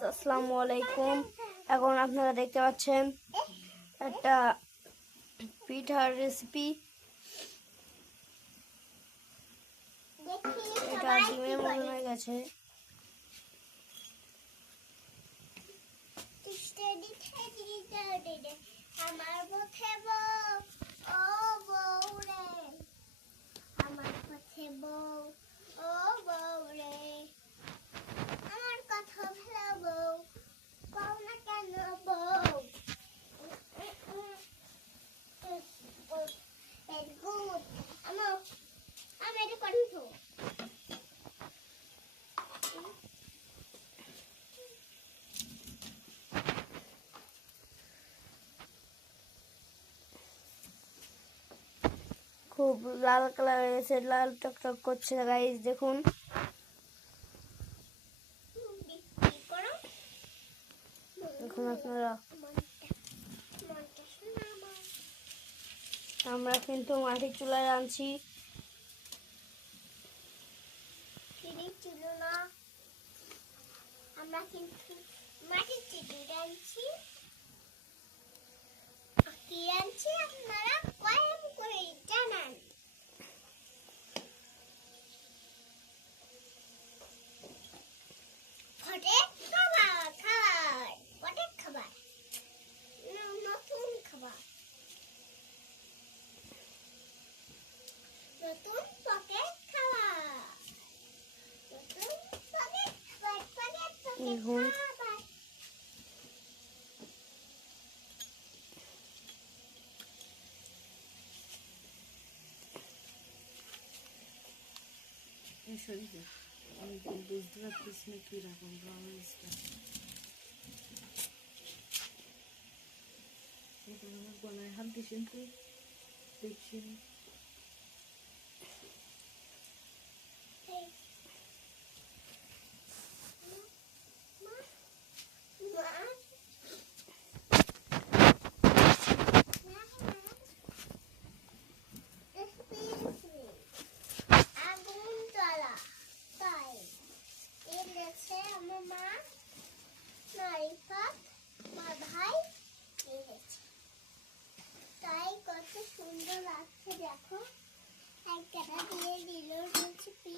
Guys, আসসালামু আলাইকুম। এখন আপনারা দেখতে পাচ্ছেন একটা পিঠার রেসিপি। এটা ডিমের মতন হয়ে গেছে। খুব লাল কালার হয়েছে, লাল টকটক করছে গাইস, দেখুন। দেখুন আপনারা, আমরা কিন্তু মাটির চুলায় রাঁধছি। আমরা কিন্তু মাটির চুলায় রাঁধছি। কি রাঁধছি আপনারা কয়েম করে জানান। ফটে খাবার ফটে খাবার, নতুন খাবার, নতুন পকেট খাবার, নতুন পকেট খাবার, পকেট খাবার। শরীরে আমি বুঝতে পারতেছি না কিরকম রমেশটা। আমার গলায় হাত দিয়েছেন তো দেখছেন। তাই কত সুন্দর লাগছে দেখো, একটা দিয়ে দিল রেসিপি।